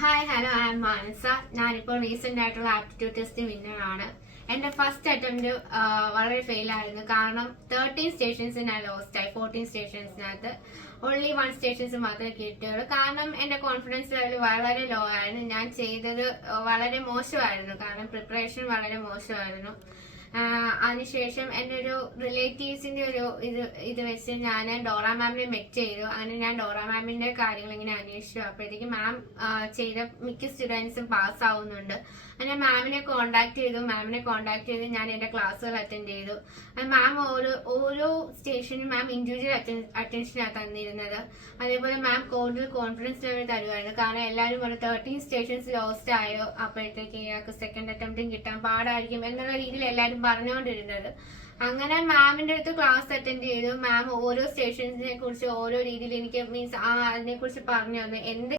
Hi hello I M മാനസ. ഞാനിപ്പോൾ recent ആയിട്ടുള്ള aptitude test winner ആണ്. എന്റെ ഫസ്റ്റ് അറ്റംപ്റ്റ് വളരെ ഫെയിൽ ആയിരുന്നു. കാരണം 13 സ്റ്റേഷൻസ് ഞാൻ ലോസ്റ്റ് ആയി. 14 സ്റ്റേഷൻസിനകത്ത് ഓൺലി 1 സ്റ്റേഷൻസ് മാത്രമേ കിട്ടിയുള്ളൂ. കാരണം എന്റെ കോൺഫിഡൻസ് ലെവൽ വളരെ ലോ ആയിരുന്നു. ഞാൻ ചെയ്തത് വളരെ മോശമായിരുന്നു. കാരണം പ്രിപ്പറേഷൻ വളരെ മോശമായിരുന്നു. അതിനുശേഷം എന്റെ ഒരു റിലേറ്റീവ്സിന്റെ ഒരു ഇത് വെച്ച് ഞാൻ ഡോറ മാമിനെ മെറ്റ് ചെയ്തു. അങ്ങനെ ഞാൻ ഡോറ മാമിന്റെ കാര്യങ്ങൾ ഇങ്ങനെ അന്വേഷിച്ചു. അപ്പോഴത്തേക്ക് മാം ചെയ്ത മിക്ക സ്റ്റുഡൻസും പാസ് ആവുന്നുണ്ട്. അങ്ങനെ മാമിനെ കോണ്ടാക്ട് ചെയ്ത് ഞാൻ എന്റെ ക്ലാസ്സുകൾ അറ്റൻഡ് ചെയ്തു. മാം ഓരോ സ്റ്റേഷനും മാം ഇൻഡിവിജ്വൽ അറ്റൻഷനാണ് തന്നിരുന്നത്. അതേപോലെ മാം കൂടുതൽ കോൺഫിഡൻസ് ലെവൽ തരുമായിരുന്നു. കാരണം എല്ലാവരും ഒരു 13 സ്റ്റേഷൻസ് ലോസ്റ്റ് ആയോ, അപ്പോഴത്തേക്ക് ഇയാൾക്ക് സെക്കൻഡ് അറ്റംപ്റ്റും കിട്ടാൻ പാടായിരിക്കും എന്നുള്ള രീതിയിൽ എല്ലാവരും പറഞ്ഞുകൊണ്ടിരുന്നത്. അങ്ങനെ മാമിന്റെ അടുത്ത് ക്ലാസ് അറ്റൻഡ് ചെയ്തു. മാം ഓരോ സ്റ്റേഷൻസിനെ കുറിച്ച് ഓരോ രീതിയിൽ എനിക്ക് അതിനെ കുറിച്ച് പറഞ്ഞു തന്നു. എന്ത്